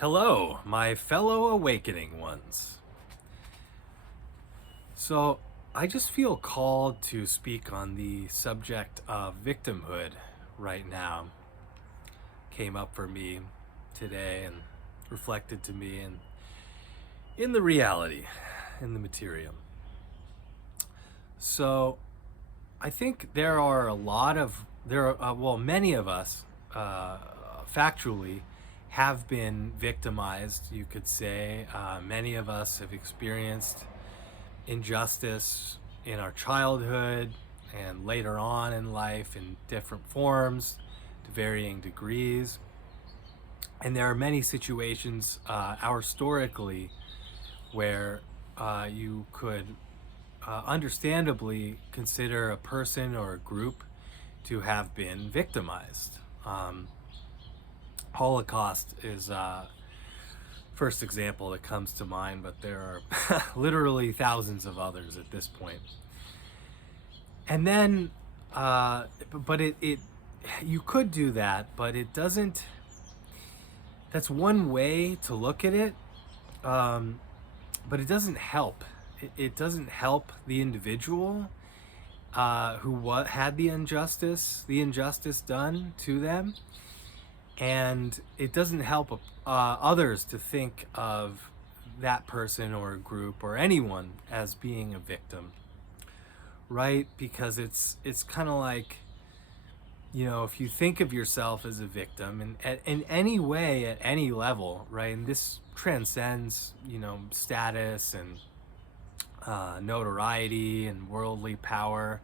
Hello, my fellow awakening ones. So, I just feel called to speak on the subject of victimhood right now. Came up for me today and reflected to me in the reality, in the material. So, I think there are a lot of, many of us, factually, have been victimized, you could say. Many of us have experienced injustice in our childhood and later on in life in different forms to varying degrees. And there are many situations our historically where you could understandably consider a person or a group to have been victimized. Holocaust is first example that comes to mind, but there are literally thousands of others at this point. And then, but it you could do that, but it doesn't. That's one way to look at it, but it doesn't help. It doesn't help the individual who had the injustice done to them, and it doesn't help others to think of that person or a group or anyone as being a victim, right? Because it's kind of like, if you think of yourself as a victim and in any way at any level, right? And this transcends, status and notoriety and worldly power,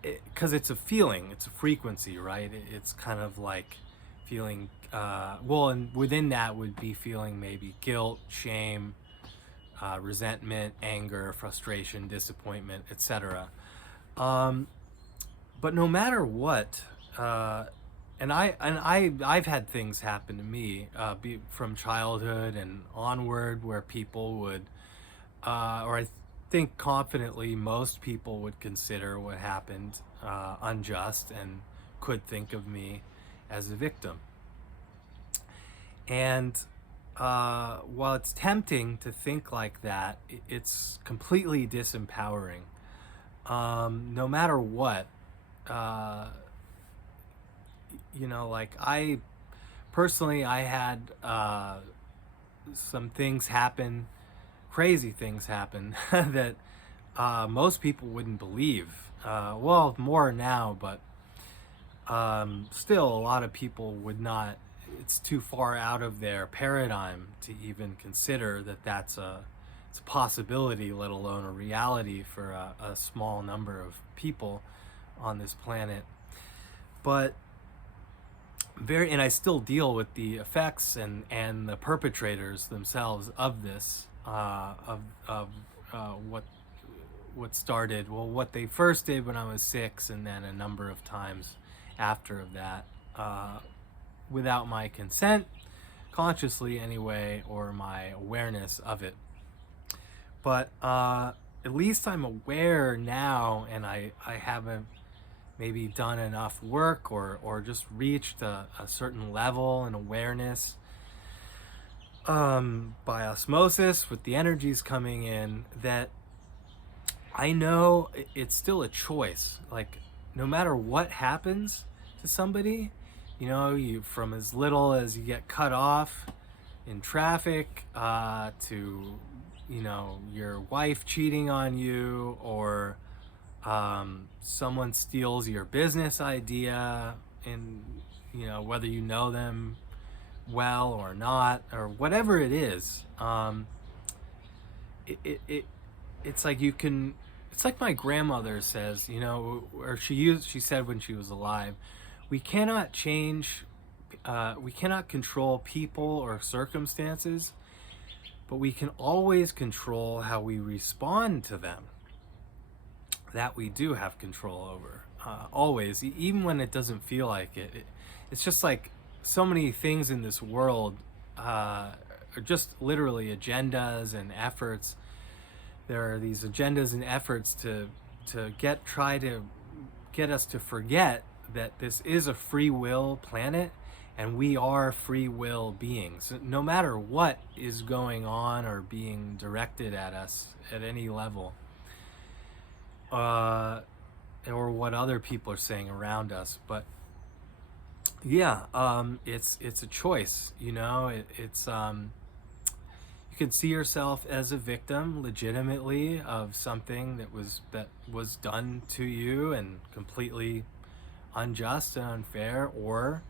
because it's a feeling, it's a frequency, right? It's kind of like feeling and within that would be feeling maybe guilt, shame, resentment, anger, frustration, disappointment, etc. But no matter what, I've had things happen to me from childhood and onward where people would, or I think confidently most people would consider what happened unjust and could think of me as a victim. And while it's tempting to think like that, it's completely disempowering. No matter what, like I personally, I had some things happen, crazy things happen that most people wouldn't believe. Well, more now, but still a lot of people would not. It's too far out of their paradigm to even consider that it's a possibility, let alone a reality for a small number of people on this planet. But and I still deal with the effects and the perpetrators themselves of this, what started, what they first did when I was 6, and then a number of times after of that, without my consent, consciously anyway, or my awareness of it. But at least I'm aware now, and I haven't maybe done enough work or just reached a certain level in awareness by osmosis with the energies coming in, that I know it's still a choice. Like, no matter what happens to somebody, you from as little as you get cut off in traffic to, your wife cheating on you, or someone steals your business idea, and whether you know them well or not, or whatever it is, it's like you can. It's like my grandmother says, or she said when she was alive, we cannot change, we cannot control people or circumstances, but we can always control how we respond to them. That we do have control over, always, even when it doesn't feel like it. It's just like so many things in this world are just literally agendas and efforts. There are these agendas and efforts to try to get us to forget that this is a free will planet, and we are free will beings. No matter what is going on or being directed at us at any level, or what other people are saying around us. But yeah, it's a choice. It's you can see yourself as a victim legitimately of something that was done to you and completely unjust and unfair, or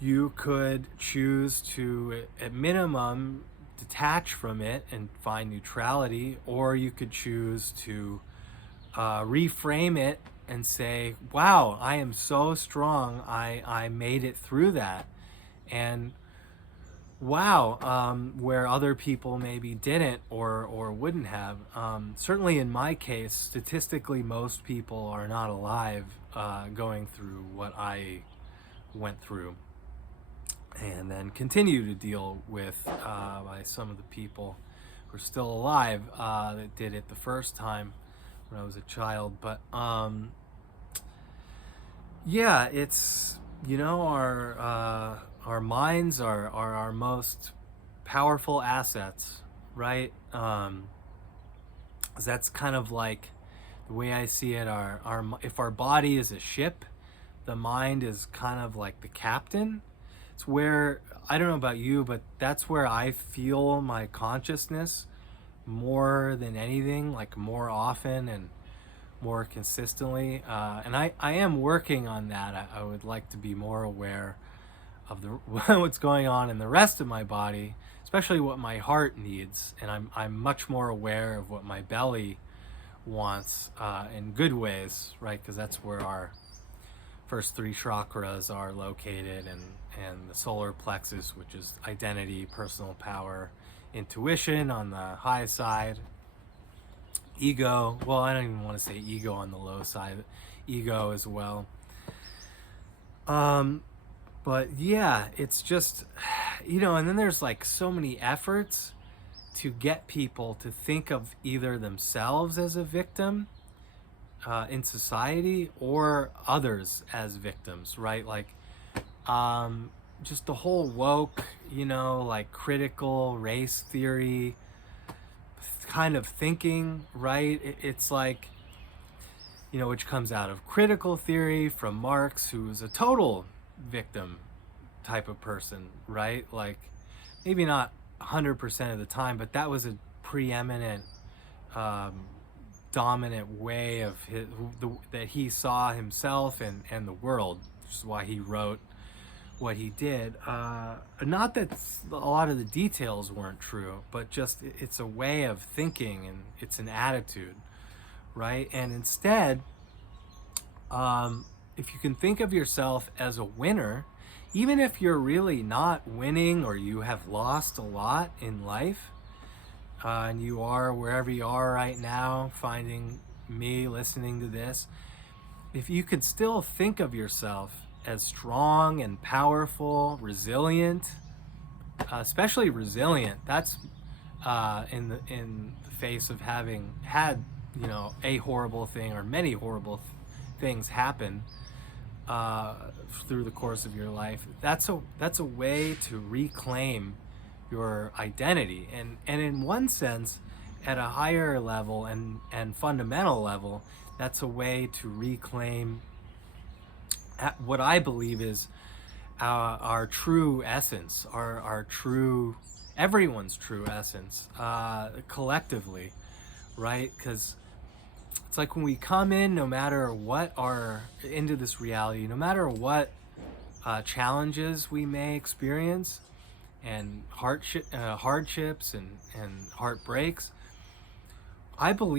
you could choose to, at minimum, detach from it and find neutrality, or you could choose to reframe it and say, wow, I am so strong, I made it through that. And wow, where other people maybe didn't or wouldn't have. Certainly in my case, statistically, most people are not alive going through what I went through, and then continue to deal with by some of the people who are still alive that did it the first time when I was a child. But yeah, it's, our minds are our most powerful assets, right? 'Cause that's kind of like the way I see it. If our body is a ship, the mind is kind of like the captain. It's where, I don't know about you, but that's where I feel my consciousness more than anything, like more often and more consistently. And I am working on that. I would like to be more aware of what's going on in the rest of my body, especially what my heart needs. And I'm much more aware of what my belly wants, in good ways, right? Because that's where our first three chakras are located, and the solar plexus, which is identity, personal power, intuition on the high side, ego, well, I don't even want to say ego on the low side, ego as well. But yeah, it's just, and then there's like so many efforts to get people to think of either themselves as a victim in society, or others as victims, right? Like, just the whole woke, like critical race theory kind of thinking, right? It's like, which comes out of critical theory from Marx, who was a total victim type of person, right? Like, maybe not 100% of the time, but that was a preeminent, dominant way of that he saw himself and the world, which is why he wrote what he did. Not that a lot of the details weren't true, but just it's a way of thinking, and it's an attitude, right? And instead, if you can think of yourself as a winner, even if you're really not winning, or you have lost a lot in life, and you are wherever you are right now, finding me, listening to this, if you could still think of yourself as strong and powerful, resilient, especially resilient, that's in the face of having had, a horrible thing or many horrible things happen through the course of your life. That's a way to reclaim your identity, and in one sense, at a higher level and fundamental level, that's a way to reclaim what I believe is our true essence, our true, everyone's true essence, collectively, right? Because it's like when we come in, no matter what into this reality, no matter what challenges we may experience, and hardships and heartbreaks, I know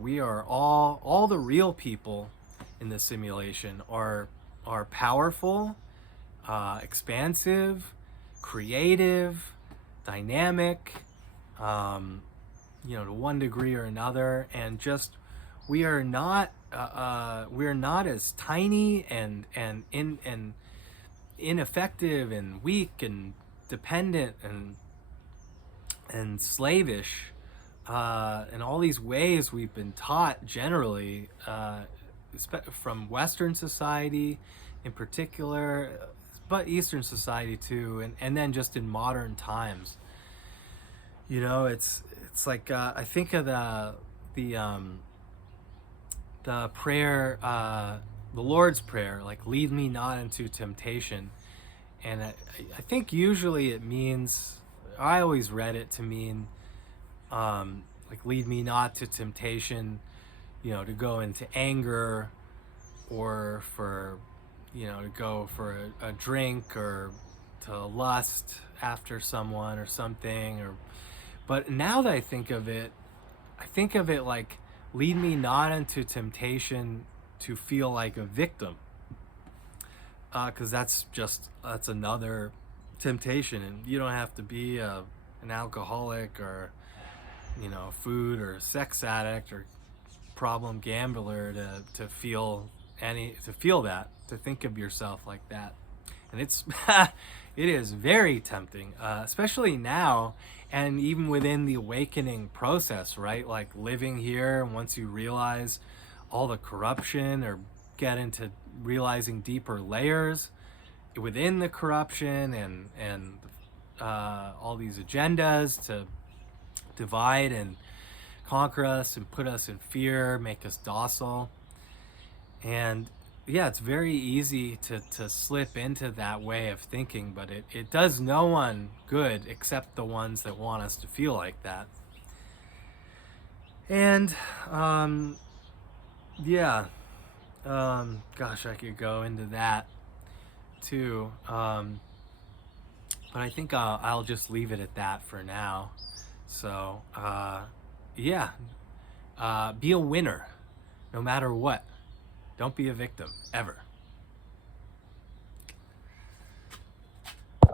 we are all the real people in this simulation are powerful, expansive, creative, dynamic, to one degree or another, and just we are not as tiny and ineffective and weak and dependent and slavish in all these ways we've been taught generally from Western society in particular, but Eastern society too, and then just in modern times. It's like I think of the um, the prayer, the Lord's Prayer, like "Lead me not into temptation," and I think usually it means. I always read it to mean like "Lead me not to temptation," to go into anger, or for to go for a drink, or to lust after someone or something. Or but now that I think of it like "Lead me not into temptation to feel like a victim," because that's another temptation. And you don't have to be an alcoholic, or food or sex addict, or problem gambler to feel that, to think of yourself like that. And it's it is very tempting, especially now, and even within the awakening process, right? Like living here, and once you realize all the corruption, or get into realizing deeper layers within the corruption, and all these agendas to divide and conquer us and put us in fear, make us docile. And yeah, it's very easy to slip into that way of thinking, but it does no one good except the ones that want us to feel like that. And yeah, gosh, I could go into that too. But I think I'll just leave it at that for now. So, yeah, be a winner no matter what. Don't be a victim, ever.